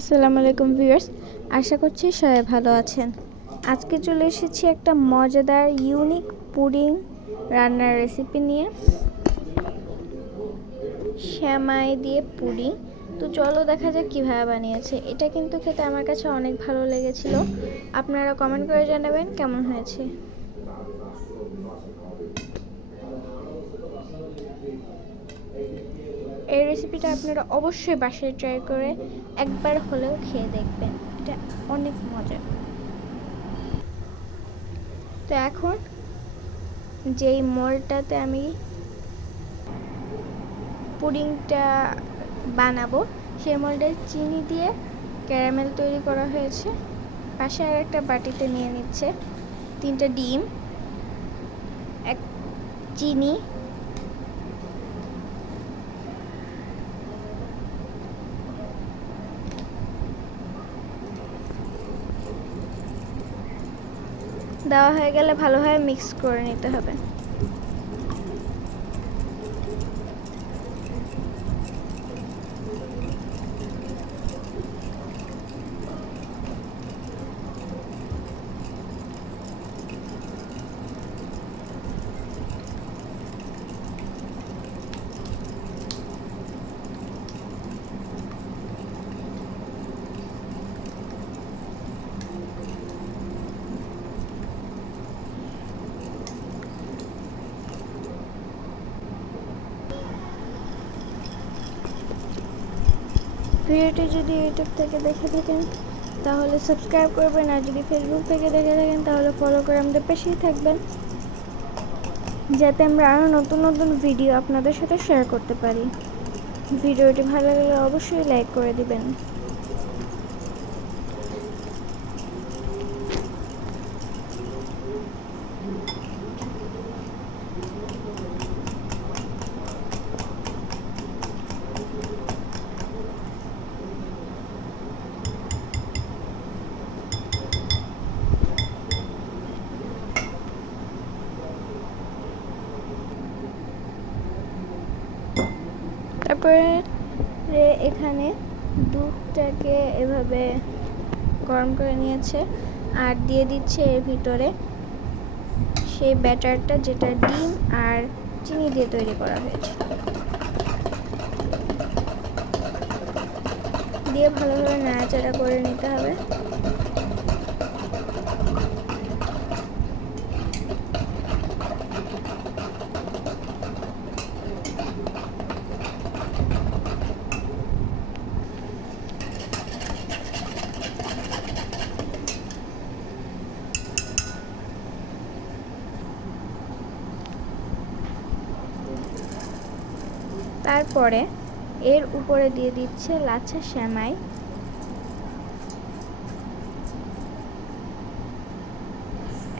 আসসালামু আলাইকুম ভিউয়ার্স, আশা করছি সবাই ভালো আছেন। আজকে চলে এসেছি একটা মজাদার ইউনিক পুডিং রান্নার রেসিপি নিয়ে। শ্যামাই দিয়ে পুডিং তো চলো দেখা যাক কীভাবে বানিয়েছে। এটা কিন্তু খেতে আমার কাছে অনেক ভালো লেগেছিল। আপনারা কমেন্ট করে জানাবেন কেমন হয়েছে এই রেসিপিটা আপনারা অবশ্যই বাসায় ট্রাই করে একবার হলেও খেয়ে দেখবেন। এটা অনেক মজা। তো এখন যেই মলটাতে আমি পুডিংটা বানাবো, সেই মোলটায় চিনি দিয়ে ক্যারামেল তৈরি করা হয়েছে। পাশে আর একটা বাটিতে নিয়ে নিচ্ছে তিনটা ডিম, এক চিনি দেওয়া হয়ে গেলে ভালোভাবে মিক্স করে নিতে হবে। ভিডিওটি যদি ইউটিউব থেকে দেখে থাকেন, তাহলে সাবস্ক্রাইব করবেন, আর যদি ফেসবুক থেকে দেখে থাকেন, তাহলে ফলো করে আমাদের পাশেই থাকবেন, যাতে আমরা আরও নতুন নতুন ভিডিও আপনাদের সাথে শেয়ার করতে পারি। ভিডিওটি ভালো লাগলে অবশ্যই লাইক করে দিবেন। তারপরে এখানে দুধটাকে এভাবে গরম করে নিয়েছে আর দিয়ে দিচ্ছে এর ভিতরে সেই ব্যাটারটা যেটা ডিম আর চিনি দিয়ে তৈরি করা হয়েছে। দিয়ে ভালোভাবে নাড়াচাড়া করে নিতে হবে। তারপরে এর উপরে দিয়ে দিচ্ছে লাচ্ছা শ্যামাই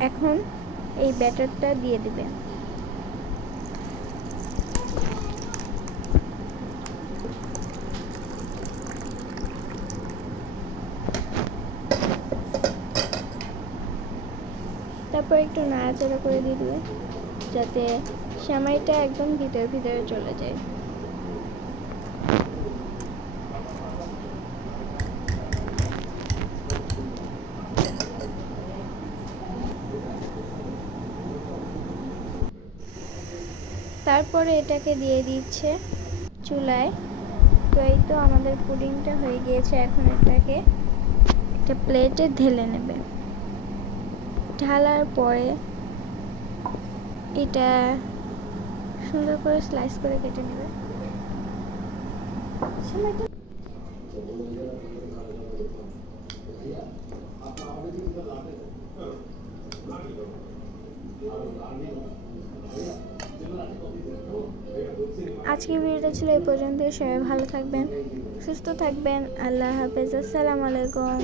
এখন এই ব্যাটারটা দিয়ে দিবে। তারপর একটু নাড়াচাড়া করে দিয়ে দিবে, যাতে শ্যামাইটা একদম ভিতরে ভিতরে চলে যায়। তারপরে এটাকে দিয়ে দিচ্ছে চুলায়। তো এই তো আমাদের পুডিংটা হয়ে গিয়েছে, এখন এটাকে একটা প্লেটে ঢেলে নেবে। ঢালার পরে এটা সুন্দর করে স্লাইস করে কেটে নেবে। আজকের ভিডিওটা ছিল এই পর্যন্তই। সবাই ভালো থাকবেন সুস্থ থাকবেন। আল্লাহ হাফেজ। আসসালামু আলাইকুম।